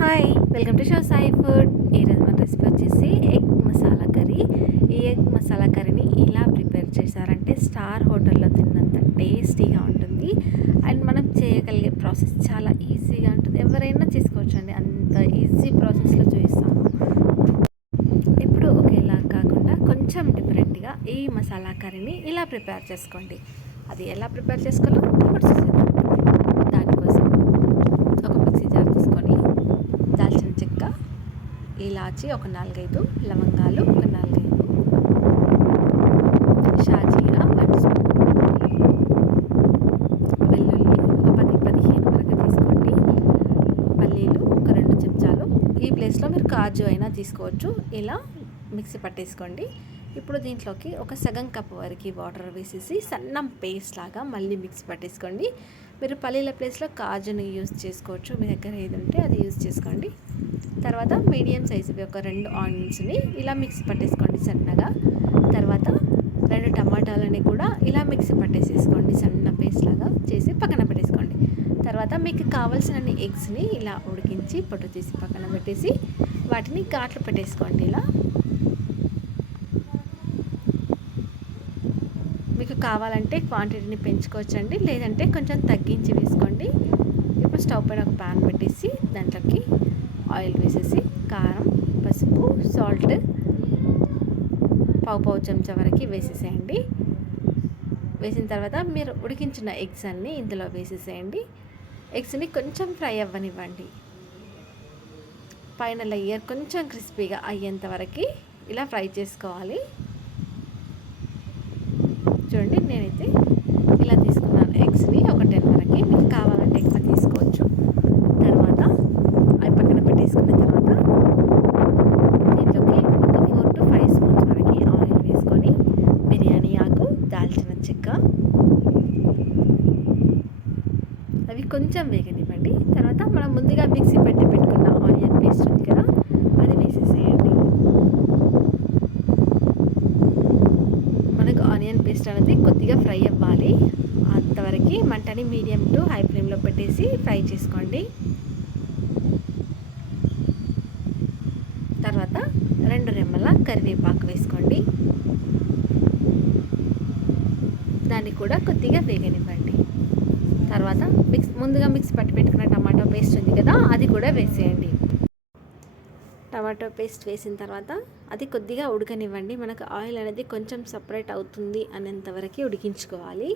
Hi, welcome to show Sai food. ఈరోజు మన recipe వచ్చేసి ఎగ్ మసాలా కర్రీ. ఈ ఎగ్ మసాలా కర్రీని ఇలా ప్రిపేర్ చేశారంటే స్టార్ హోటల్లో తిన్నంత టేస్టీగా ఉంటుంది. అండ్ మనం చేయగలిగే ప్రాసెస్ చాలా ఈజీగా ఉంటుంది. ఎవరైనా చేసుకోవచ్చండి, అంత ఈజీ ప్రాసెస్లో చూపిస్తాము. ఇప్పుడు ఒకేలా కాకుండా కొంచెం డిఫరెంట్గా ఈ మసాలా కర్రీని ఇలా ప్రిపేర్ చేసుకోండి. అది ఎలా ప్రిపేర్ చేసుకోవాలో ఇప్పుడు చూసేద్దాం. దానికోసం ఒక మిక్సీ జార్ తీసుకొని దాల్చిన చెక్క, ఇలాచి ఒక 4-5, లవంగాలు ఒక 4-5, షాజీరా 1 స్పూన్, వెల్లుల్లి ఒక 10-15 వరకు తీసుకోండి. పల్లీలు ఒక 2 చెంచాలు. ఈ ప్లేస్లో మీరు కాజు అయినా తీసుకోవచ్చు. ఇలా మిక్సీ పట్టేసుకోండి. ఇప్పుడు దీంట్లోకి ఒక సగం కప్పు వరకు వాటర్ వేసేసి సన్నం పేస్ట్ లాగా మళ్ళీ మిక్సీ పట్టేసుకోండి. మీరు పల్లీల ప్లేస్లో కాజుని యూజ్ చేసుకోవచ్చు. మీ దగ్గర ఏది ఉంటే అది యూజ్ చేసుకోండి. తర్వాత మీడియం సైజువి ఒక 2 ఆనియన్స్ని ఇలా మిక్సీ పట్టేసుకోండి సన్నగా. తర్వాత 2 టమాటాలని కూడా ఇలా మిక్సీ పట్టేసేసుకోండి, సన్న పేస్ట్ లాగా చేసి పక్కన పెట్టేసుకోండి. తర్వాత మీకు కావాల్సిన ఎగ్స్ని ఇలా ఉడికించి పొట్టు తీసి పక్కన పెట్టేసి వాటిని ఘాట్లు పెట్టేసుకోండి. ఇలా మీకు కావాలంటే క్వాంటిటీని పెంచుకోవచ్చండి, లేదంటే కొంచెం తగ్గించి వేసుకోండి. ఇప్పుడు స్టవ్ పైన ఒక ప్యాన్ పెట్టేసి దాంట్లోకి ఆయిల్ వేసేసి కారం, పసుపు, సాల్ట్ పావు చెంచా వరకు వేసేసేయండి. వేసిన తర్వాత మీరు ఉడికించిన ఎగ్స్ అన్నీ ఇందులో వేసేసేయండి. ఎగ్స్ని కొంచెం ఫ్రై అవ్వనివ్వండి. పైన లేయర్ కొంచెం క్రిస్పీగా అయ్యేంత వరకు ఇలా ఫ్రై చేసుకోవాలి. చూడండి, నేనైతే ఇలా తీసుకున్నాను ఎగ్స్ని ఒక 10 వరకు. మీకు కావాలంటే ఎక్కువ తీసుకోవచ్చు. తర్వాత అవి పక్కన పెట్టేసుకున్న తర్వాత దీంట్లోకి ఒక 4-5 స్పూన్స్ వరకు ఆయిల్ వేసుకొని బిర్యానీ ఆకు, దాల్చిన చెక్క అవి కొంచెం వేగనివ్వండి. తర్వాత మనం ముందుగా మిక్సీ పెట్టుకున్న ఆనియన్ పేస్ట్ ఉంది కదా, అది వేసేసేయండి. మనకు ఆనియన్ పేస్ట్ అనేది కొద్దిగా ఫ్రై అవ్వాలి. అంతవరకు మంటని మీడియం టు హై ఫ్లేమ్లో పెట్టేసి ఫ్రై చేసుకోండి. తర్వాత 2 రెమ్మల కరివేపాకు వేసుకోండి. దాన్ని కూడా కొద్దిగా వేగనివ్వండి. తర్వాత ముందుగా మిక్స్ పట్టి పెట్టుకున్న టమాటో పేస్ట్ ఉంది కదా, అది కూడా వేసేయండి. టమాటో పేస్ట్ వేసిన తర్వాత అది కొద్దిగా ఉడకనివ్వండి. మనకు ఆయిల్ అనేది కొంచెం సపరేట్ అవుతుంది అనేంతవరకు ఉడికించుకోవాలి.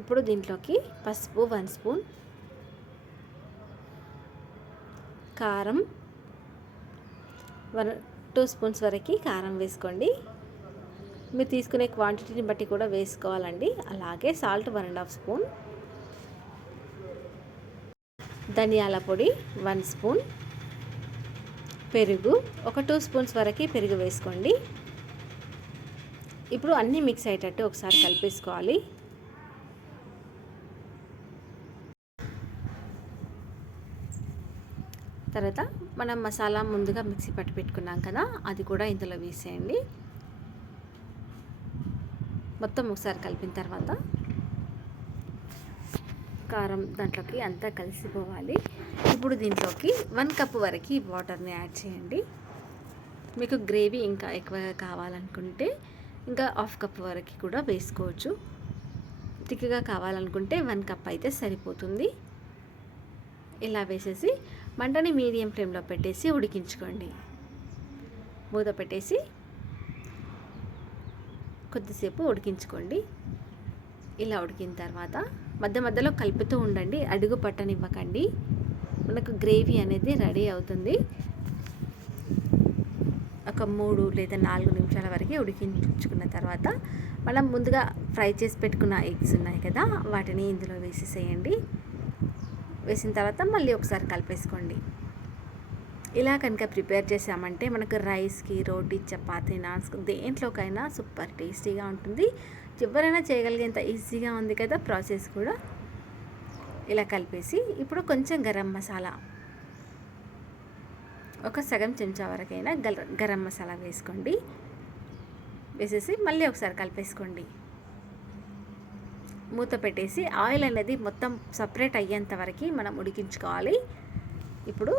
ఇప్పుడు దీంట్లోకి పసుపు 1 స్పూన్, కారం 2 స్పూన్స్ వరకు కారం వేసుకోండి. మీరు తీసుకునే క్వాంటిటీని బట్టి కూడా వేసుకోవాలండి. అలాగే సాల్ట్ 1.5 స్పూన్, ధనియాల పొడి 1 స్పూన్, పెరుగు ఒక 2 స్పూన్స్ వరకు పెరుగు వేసుకోండి. ఇప్పుడు అన్నీ మిక్స్ అయ్యేటట్టు ఒకసారి కలిపేసుకోవాలి. తర్వాత మనం మసాలా ముందుగా మిక్సీ పట్టి పెట్టుకున్నాం కదా, అది కూడా ఇందులో వేసేయండి. మొత్తం ఒకసారి కలిపిన తర్వాత కారం దాంట్లోకి అంతా కలిసిపోవాలి. ఇప్పుడు దీంట్లోకి 1 కప్పు వరకు వాటర్ని యాడ్ చేయండి. మీకు గ్రేవీ ఇంకా ఎక్కువగా కావాలనుకుంటే ఇంకా 1/2 కప్ వరకు కూడా వేసుకోవచ్చు. థిక్గా కావాలనుకుంటే 1 కప్ అయితే సరిపోతుంది. ఇలా వేసేసి మంటని మీడియం ఫ్లేమ్లో పెట్టేసి ఉడికించుకోండి. మూత పెట్టేసి కొద్దిసేపు ఉడికించుకోండి. ఇలా ఉడికిన తర్వాత మధ్య మధ్యలో కలుపుతూ ఉండండి, అడుగు పట్టనివ్వకండి. మనకు గ్రేవీ అనేది రెడీ అవుతుంది. ఒక 3 లేదా 4 నిమిషాల వరకు ఉడికించుకున్న తర్వాత మనం ముందుగా ఫ్రై చేసి పెట్టుకున్న ఎగ్స్ ఉన్నాయి కదా, వాటిని ఇందులో వేసేసేయండి. వేసిన తర్వాత మళ్ళీ ఒకసారి కలిపేసుకోండి. ఇలా కనుక ప్రిపేర్ చేసామంటే మనకు రైస్కి, రోటీ, చపాతీ, నాన్స్ దేంట్లోకైనా సూపర్ టేస్టీగా ఉంటుంది. ఎవరైనా చేయగలిగేంత ఈజీగా ఉంది కదా ప్రాసెస్ కూడా. ఇలా కలిపేసి ఇప్పుడు కొంచెం గరం మసాలా ఒక సగం చెంచా వరకైనా గరం మసాలా వేసుకోండి. వేసేసి మళ్ళీ ఒకసారి కలిపేసుకోండి. మూత పెట్టేసి ఆయిల్ అనేది మొత్తం సపరేట్ అయ్యేంత వరకు మనం ఉడికించుకోవాలి. ఇప్పుడు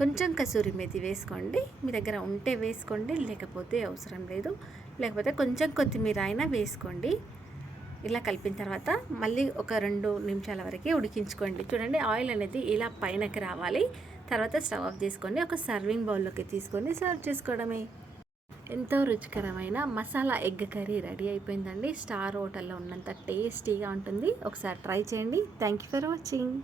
కొంచెం కసూరి మేతి వేసుకోండి. మీ దగ్గర ఉంటే వేసుకోండి, లేకపోతే అవసరం లేదు. లేకపోతే కొంచెం కొత్తిమీర అయినా వేసుకోండి. ఇలా కలిపిన తర్వాత మళ్ళీ ఒక 2 నిమిషాల వరకు ఉడికించుకోండి. చూడండి ఆయిల్ అనేది ఇలా పైనకి రావాలి. తర్వాత స్టవ్ ఆఫ్ చేసుకొని ఒక సర్వింగ్ బౌల్లోకి తీసుకొని సర్వ్ చేసుకోవడమే. ఎంతో రుచికరమైన మసాలా ఎగ్ కర్రీ రెడీ అయిపోయిందండి. స్టార్ హోటల్లో ఉన్నంత టేస్టీగా ఉంటుంది. ఒకసారి ట్రై చేయండి. Thank you for watching.